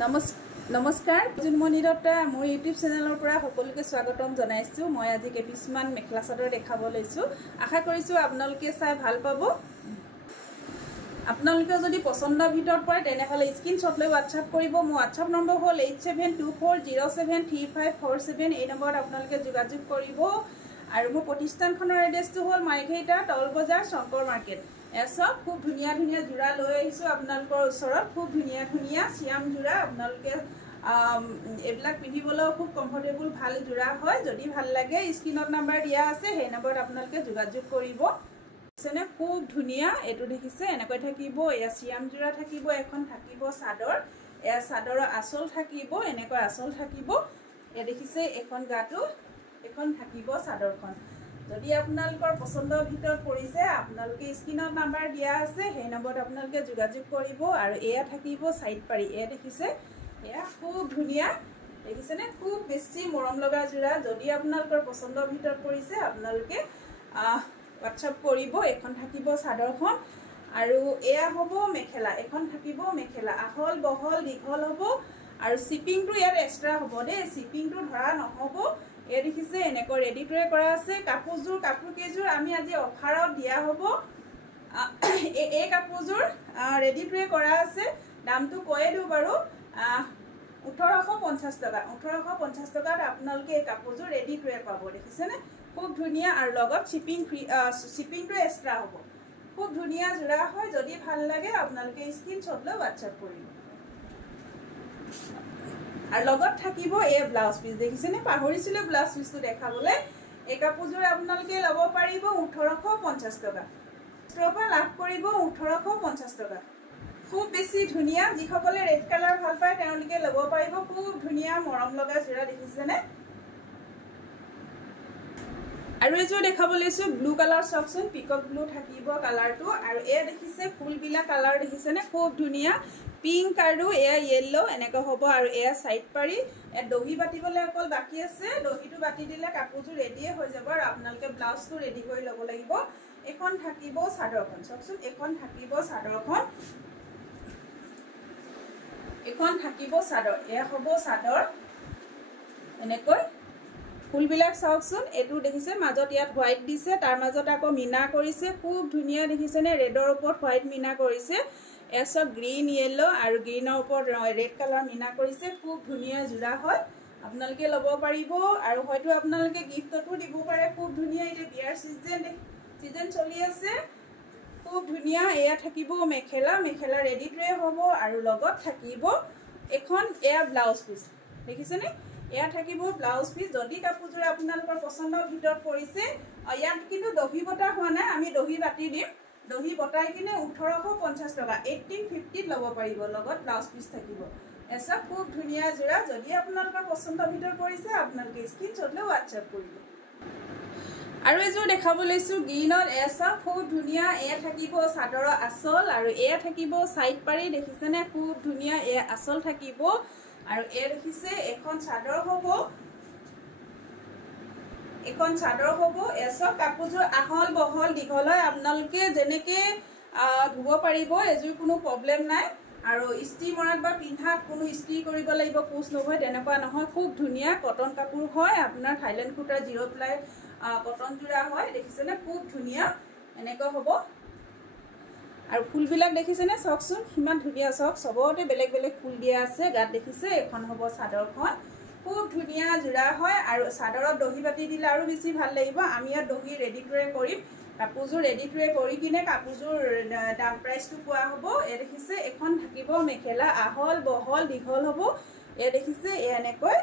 নমস্কাৰ জুনমণি দত্তা মোৰ ইউটিউব চেনেলৰ পৰা সকলোকে স্বাগতম জনাইছো। মই আজি কেপিছমান মেখেলা চাদৰ দেখাব লৈছো। আশা কৰিছো আপোনালোকে চাই ভাল পাব। আপোনালোকে যদি পছন্দ ভিতৰত পৰে তেনেহলে স্ক্ৰিনশ্বট লৈ WhatsApp কৰিব। মোৰ WhatsApp নম্বৰ হ'ল 8724073547। এই নম্বৰত আপোনালোকে যোগাযোগ কৰিব। আৰু মোৰ প্ৰতিষ্ঠানখনৰ এড্ৰেছটো হ'ল মাইঘেইটা তল বজাৰ শংকৰ মাৰ্কেট। এসব খুব ধুনিয়া ধুনিয়া জোড়া লৈ আহিছো আপোনালোকৰ ওচৰত। খুব ধুনিয়া ধুনিয়া সিয়াম জোড়া আপোনালোকে এবিলাক পিন্ধিবলৈ খুব কমফৰ্টেবল ভাল জোড়া হয়। যদি ভাল লাগে স্ক্ৰিনত নাম্বাৰ দিয়া আছে, সেই নম্বৰত আপোনালোকে যোগাযোগ কৰিব। সেনে খুব ধুনিয়া এটো দেখিছে এনেকৈ থাকিব। এয়া সিয়াম জোড়া থাকিব, এখন থাকিব চাদৰ। এয়া চাদৰৰ আঁচল থাকিব, এনেকৈ আঁচল থাকিব। এ দেখিছে এখন গাটো, এখন থাকিব চাদৰখন। যদি আপোনালোকৰ পছন্দৰ ভিতৰত পৰিছে আপোনালোকে স্ক্ৰিনত নাম্বাৰ দিয়া আছে, সেই নম্বৰত আপোনালোকে যোগাযোগ কৰিব। আৰু এয়া থাকিব সাইড পাৰি। এয়া দেখিছে, এয়া খুব ধুনিয়া দেখিছেনে, খুব বেছি মৰম লগা জোড়া। যদি আপোনালোকৰ পছন্দৰ ভিতৰত পৰিছে আপোনালোকে WhatsApp কৰিব। এখন থাকিব চাদৰখন আৰু এয়া হ'ব মেখেলা। এখন থাকিব মেখেলা, আহল বহল দীঘল হ'ব। আৰু শিপিংটো ইয়াত এক্সট্ৰা হ'ব দেই, শিপিংটো ধৰা নহ'ব। এ দেখিছে এনেকৈ ৰেডি টু কৰা আছে। কাপোৰ কেইযোৰ আমি আজি অফাৰত দিয়া হ'ব। এই কাপোৰযোৰ ৰেডি টু কৰা আছে। দামটো কৈয়ে দিওঁ বাৰু, 1850 টকা। 1850 টকাত আপোনালোকে এই কাপোৰযোৰ ৰেডি টু পাব। দেখিছেনে খুব ধুনীয়া। আৰু লগত শিপিংটো এক্সট্ৰা হ'ব। খুব ধুনীয়া জোড়া হয়। যদি ভাল লাগে আপোনালোকে স্ক্ৰিনশ্বট লৈ WhatsApp কৰিব। আৰু লগত থাকিব এই ব্লাউজ পিস। দেখিছেনে পাহৰিছিলে ব্লাউজ পিসটো দেখাবলৈ। এই কাপোৰযোৰ আপোনালোকে ল'ব পাৰিব 1850 টকা। ষ্টৰৰ লাভ কৰিব 1850 টকা। খুব বেছি ধুনীয়া। যিসকলে ৰেড কালাৰ ভাল পায় তেওঁলোকে ল'ব পাৰিব। খুব ধুনীয়া মৰম লগা জোড়া দেখিছেনে। আৰু এযোৰ দেখাব লৈছো ব্লু কালাৰ। চাওকচোন পিকক ব্লু থাকিব কালাৰটো। আৰু এয়া দেখিছে ফুলবিলাক কালাৰ দেখিছেনে খুব ধুনীয়া। পিংক আৰু এয়া য়েল্লো এনেকৈ হ'ব। আৰু এয়া সাইড পাৰি। এয়া দহি বাতিবলৈ অকল বাকী আছে। দহিটো বাতি দিলে কাপোৰযোৰ ৰেডিয়ে হৈ যাব। আৰু আপোনালোকে ব্লাউজটো ৰেডি কৰি ল'ব লাগিব। এখন থাকিব চাদৰখন। চাওকচোন এখন থাকিব চাদৰখন। এখন থাকিব চাদৰ। এয়া হ'ব চাদৰ এনেকৈ। ফুলবিলাক চাওকচোন, এইটো দেখিছে মাজত ইয়াত হোৱাইট দিছে, তাৰ মাজত আকৌ মিনা কৰিছে। খুব ধুনীয়া দেখিছেনে, ৰেডৰ ওপৰত হোৱাইট মিনা কৰিছে। এসব গ্ৰীণ য়েল্লো আৰু গ্ৰীণৰ ওপৰত ৰেড কালাৰ মিনা কৰিছে। খুব ধুনীয়া জোড়া হয়। আপোনালোকে ল'ব পাৰিব। আৰু হয়তো আপোনালোকে গিফ্টতো দিব পাৰে। খুব ধুনীয়া। এতিয়া বিয়াৰ চিজন চলি আছে। খুব ধুনীয়া। এয়া থাকিব মেখেলা। মেখেলা ৰেডি টু হ'ব। আৰু লগত থাকিব এখন এয়া ব্লাউজ পিস। দেখিছেনে এয়া থাকিব ব্লাউজ পিস। যদি কাপোৰযোৰ আপোনালোকৰ পছন্দৰ ভিতৰত পৰিছে, ইয়াত কিন্তু দহি বটা হোৱা নাই, আমি দহি বাতি দিম। দহি বটাই কিনে 1850 টকা 1850 ল'ব পাৰিব। লগত ব্লাউজ পিস থাকিব। এসব খুব ধুনীয়া জোড়া। যদি আপোনালোকৰ পছন্দৰ ভিতৰত পৰিছে আপোনালোকে স্ক্ৰিনশ্বট লৈ WhatsApp কৰিব। আৰু এযোৰ দেখাব লৈছো গ্ৰীণত। এসব খুব ধুনীয়া। এয়া থাকিব চাদৰৰ আঁচল। আৰু এয়া থাকিব সাইড পাৰি। দেখিছেনে খুব ধুনীয়া। এয়া আঁচল থাকিব। আৰু এ দেখিছে এখন চাদৰ হ'ব। এখন চাদৰ হ'ব। এসব কাপোৰযোৰ আহল বহল দীঘল হয়। আপোনালোকে যেনেকে ধুব পাৰিব, এযোৰ কোনো প্ৰব্লেম নাই। আৰু ইস্ত্ৰি মৰাত বা পিন্ধাত কোনো ইস্ত্ৰি কৰিব লাগিব কোচ নহয়, তেনেকুৱা নহয়। খুব ধুনীয়া কটন কাপোৰ হয়। আপোনাৰ থাইলেণ্ড সূতাৰ 0 প্লাই কটন জোড়া হয়। দেখিছেনে খুব ধুনীয়া এনেকৈ হ'ব। আৰু ফুলবিলাক দেখিছেনে চাওকচোন কিমান ধুনীয়া। চাওক চবতে বেলেগ বেলেগ ফুল দিয়া আছে। গাত দেখিছে এখন হ'ব চাদৰখন। খুব ধুনীয়া জোড়া হয়। আৰু চাদৰত দহি বাতি দিলে আৰু বেছি ভাল লাগিব। আমি ইয়াত দহি ৰেডি টু কৰিম। কাপোৰযোৰ ৰেডি টু কৰি কিনে কাপোৰযোৰ দাম প্ৰাইচটো পোৱা হ'ব। এ দেখিছে এখন থাকিব মেখেলা। আহল বহল দীঘল হ'ব। এ দেখিছে এনেকৈ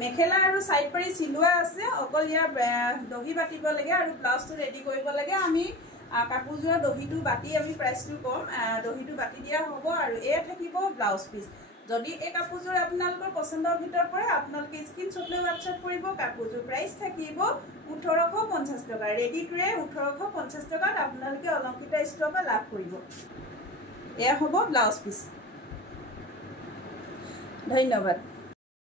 মেখেলা আৰু সাইড পাৰি চিলোৱা আছে। অকল ইয়াৰ দহি বাতিব লাগে আৰু ব্লাউজটো ৰেডি কৰিব লাগে। আমি কাপোৰযোৰৰ দহিটো বাতি আমি প্ৰাইচটো কম। দহিটো বাতি দিয়া হ'ব। আৰু এয়া থাকিব ব্লাউজ পিস। যদি এই কাপোৰযোৰ আপোনালোকৰ পছন্দৰ ভিতৰত পৰে আপোনালোকে স্ক্ৰিনশ্বট লৈ WhatsApp কৰিব। কাপোৰযোৰ প্ৰাইচ থাকিব 1850 টকা। ৰেডি টু 1850 টকাত আপোনালোকে অলংকিতা ষ্টৰৰ পৰা লাভ কৰিব। এয়া হ'ব ব্লাউজ পিস। ধন্যবাদ।